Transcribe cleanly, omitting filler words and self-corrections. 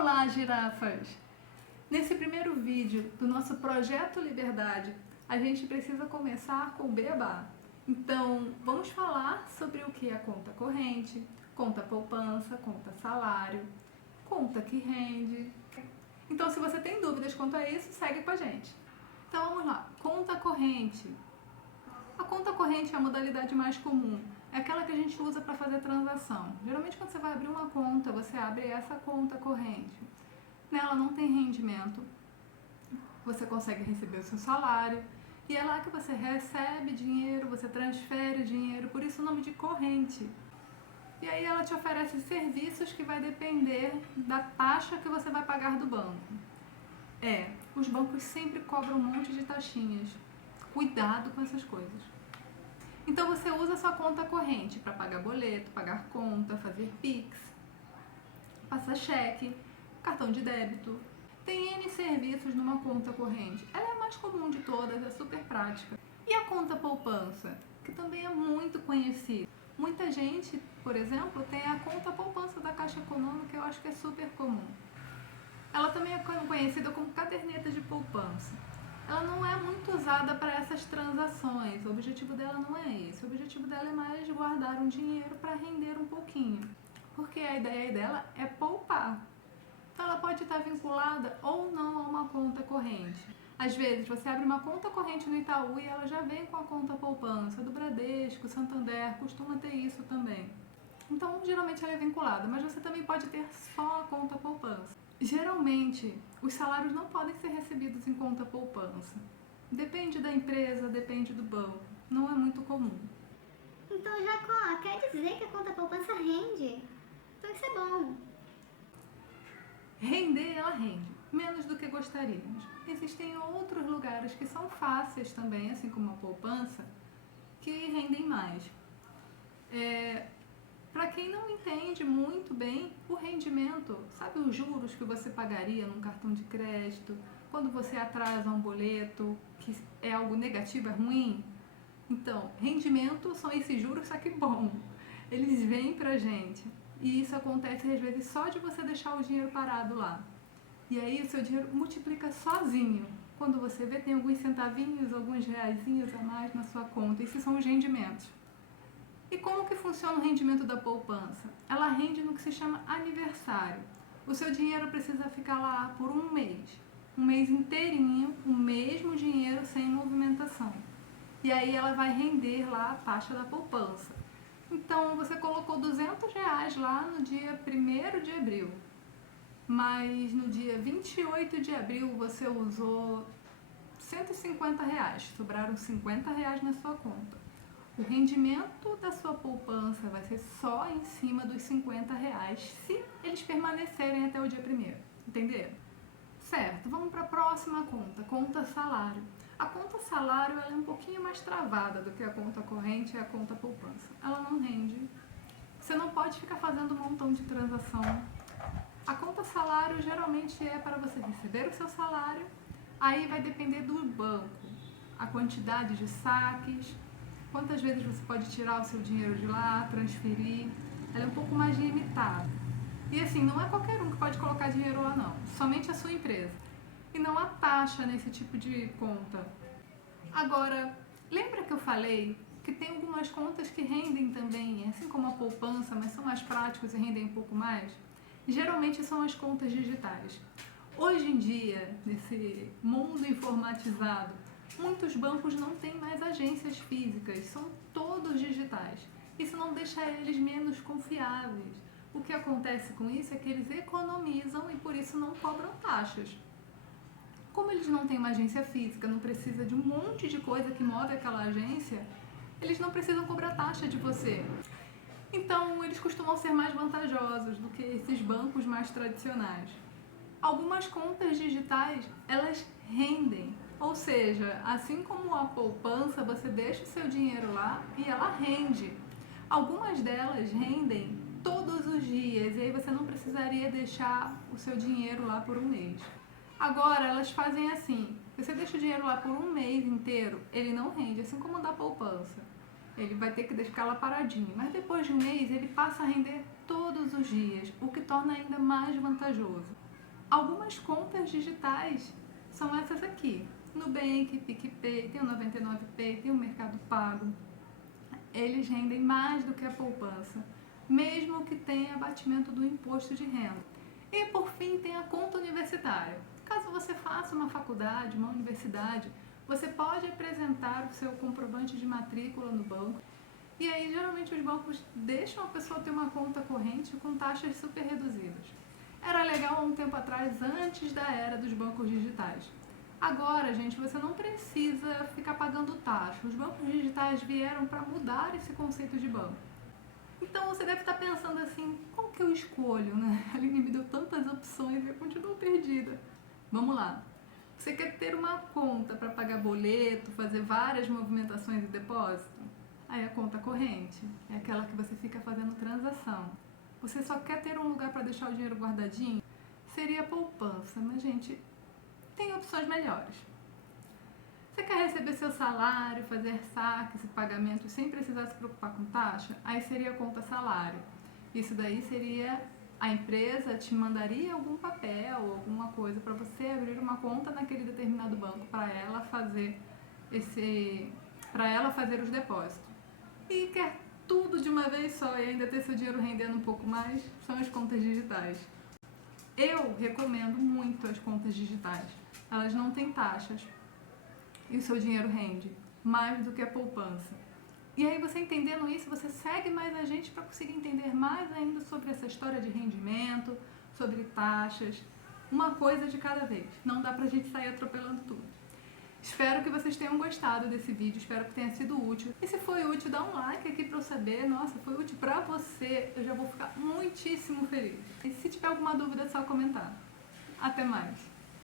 Olá, girafas! Nesse primeiro vídeo do nosso Projeto Liberdade, a gente precisa começar com o beabá. Então, vamos falar sobre o que é conta corrente, conta poupança, conta salário, conta que rende. Então, se você tem dúvidas quanto a isso, segue com a gente. Então, vamos lá. Conta corrente. A conta corrente é a modalidade mais comum. É aquela que a gente usa para fazer transação. Geralmente, quando você vai abrir uma conta, você abre essa conta corrente. Nela não tem rendimento, você consegue receber o seu salário e é lá que você recebe dinheiro, você transfere dinheiro, por isso o nome de corrente. E aí ela te oferece serviços que vai depender da taxa que você vai pagar do banco. Os bancos sempre cobram um monte de taxinhas. Cuidado com essas coisas. Então você usa a sua conta corrente para pagar boleto, pagar conta, fazer Pix, passar cheque, cartão de débito. Tem N serviços numa conta corrente. Ela é a mais comum de todas, é super prática. E a conta poupança, que também é muito conhecida. Muita gente, por exemplo, tem a conta poupança da Caixa Econômica, eu acho que é super comum. Ela também é conhecida como caderneta de poupança. Ela não é muito usada para essas transações, o objetivo dela não é esse. O objetivo dela é mais guardar um dinheiro para render um pouquinho, porque a ideia dela é poupar. Então ela pode estar vinculada ou não a uma conta corrente. Às vezes você abre uma conta corrente no Itaú e ela já vem com a conta poupança do Bradesco, Santander, costuma ter isso também. Então geralmente ela é vinculada, mas você também pode ter só a conta poupança. Geralmente, os salários não podem ser recebidos em conta poupança. Depende da empresa, depende do banco. Não é muito comum. Então, Jacó, quer dizer que a conta poupança rende? Então isso é bom. Render, ela rende. Menos do que gostaríamos. Existem outros lugares que são fáceis também, assim como a poupança, que rendem mais. Para quem não entende muito bem o rendimento, sabe os juros que você pagaria num cartão de crédito, quando você atrasa um boleto, que é algo negativo, é ruim? Então, rendimento são esses juros, só que bom. Eles vêm pra gente. E isso acontece às vezes só de você deixar o dinheiro parado lá. E aí o seu dinheiro multiplica sozinho. Quando você vê, tem alguns centavinhos, alguns reaisinhos a mais na sua conta. Esses são os rendimentos. E como que funciona o rendimento da poupança? Ela rende no que se chama aniversário. O seu dinheiro precisa ficar lá por um mês inteirinho, o mesmo dinheiro sem movimentação. E aí ela vai render lá a taxa da poupança. Então você colocou R$200 lá no dia 1º de abril, mas no dia 28 de abril você usou R$150, sobraram R$50 na sua conta. O rendimento da sua poupança vai ser só em cima dos R$50 se eles permanecerem até o dia 1º. Entenderam? Certo, vamos para a próxima conta, conta salário. A conta salário ela é um pouquinho mais travada do que a conta corrente e a conta poupança. Ela não rende. Você não pode ficar fazendo um montão de transação. A conta salário geralmente é para você receber o seu salário, aí vai depender do banco, a quantidade de saques, quantas vezes você pode tirar o seu dinheiro de lá, transferir. Ela é um pouco mais limitada. E assim, não é qualquer um que pode colocar dinheiro lá não, somente a sua empresa. E não há taxa nesse tipo de conta. Agora, lembra que eu falei que tem algumas contas que rendem também, assim como a poupança, mas são mais práticos e rendem um pouco mais? Geralmente são as contas digitais. Hoje em dia, nesse mundo informatizado, muitos bancos não têm mais agências físicas, são todos digitais. Isso não deixa eles menos confiáveis. O que acontece com isso é que eles economizam e por isso não cobram taxas. Como eles não têm uma agência física, não precisa de um monte de coisa que move aquela agência, eles não precisam cobrar taxa de você. Então, eles costumam ser mais vantajosos do que esses bancos mais tradicionais. Algumas contas digitais, elas rendem. Ou seja, assim como a poupança, você deixa o seu dinheiro lá e ela rende. Algumas delas rendem todos os dias e aí você não precisaria deixar o seu dinheiro lá por um mês. Agora, elas fazem assim, você deixa o dinheiro lá por um mês inteiro, ele não rende, assim como o da poupança. Ele vai ter que deixar lá paradinho, mas depois de um mês ele passa a render todos os dias, o que torna ainda mais vantajoso. Algumas contas digitais são essas aqui. Nubank, PicPay, tem o 99Pay, tem o Mercado Pago. Eles rendem mais do que a poupança, mesmo que tenha abatimento do imposto de renda. E por fim tem a conta universitária. Caso você faça uma faculdade, uma universidade, você pode apresentar o seu comprovante de matrícula no banco. E aí geralmente os bancos deixam a pessoa ter uma conta corrente com taxas super reduzidas. Era legal há um tempo atrás, antes da era dos bancos digitais. Agora, gente, você não precisa ficar pagando taxa. Os bancos digitais vieram para mudar esse conceito de banco. Então você deve estar pensando assim, qual que eu escolho, né? A Aline me deu tantas opções e eu continuo perdida. Vamos lá. Você quer ter uma conta para pagar boleto, fazer várias movimentações de depósito? Aí a conta corrente é aquela que você fica fazendo transação. Você só quer ter um lugar para deixar o dinheiro guardadinho? Seria poupança, mas gente, tem opções melhores. Você quer receber seu salário, fazer saques e pagamentos sem precisar se preocupar com taxa? Aí seria a conta salário. Isso daí seria a empresa te mandaria algum papel, alguma coisa para você abrir uma conta naquele determinado banco para ela fazer os depósitos. E quer tudo de uma vez só e ainda ter seu dinheiro rendendo um pouco mais, são as contas digitais. Eu recomendo muito as contas digitais. Elas não têm taxas e o seu dinheiro rende mais do que a poupança. E aí você entendendo isso, você segue mais a gente para conseguir entender mais ainda sobre essa história de rendimento, sobre taxas, uma coisa de cada vez. Não dá pra gente sair atropelando tudo. Espero que vocês tenham gostado desse vídeo, espero que tenha sido útil. E se foi útil, dá um like aqui pra eu saber, nossa, foi útil pra você, eu já vou ficar muitíssimo feliz. E se tiver alguma dúvida, é só comentar. Até mais!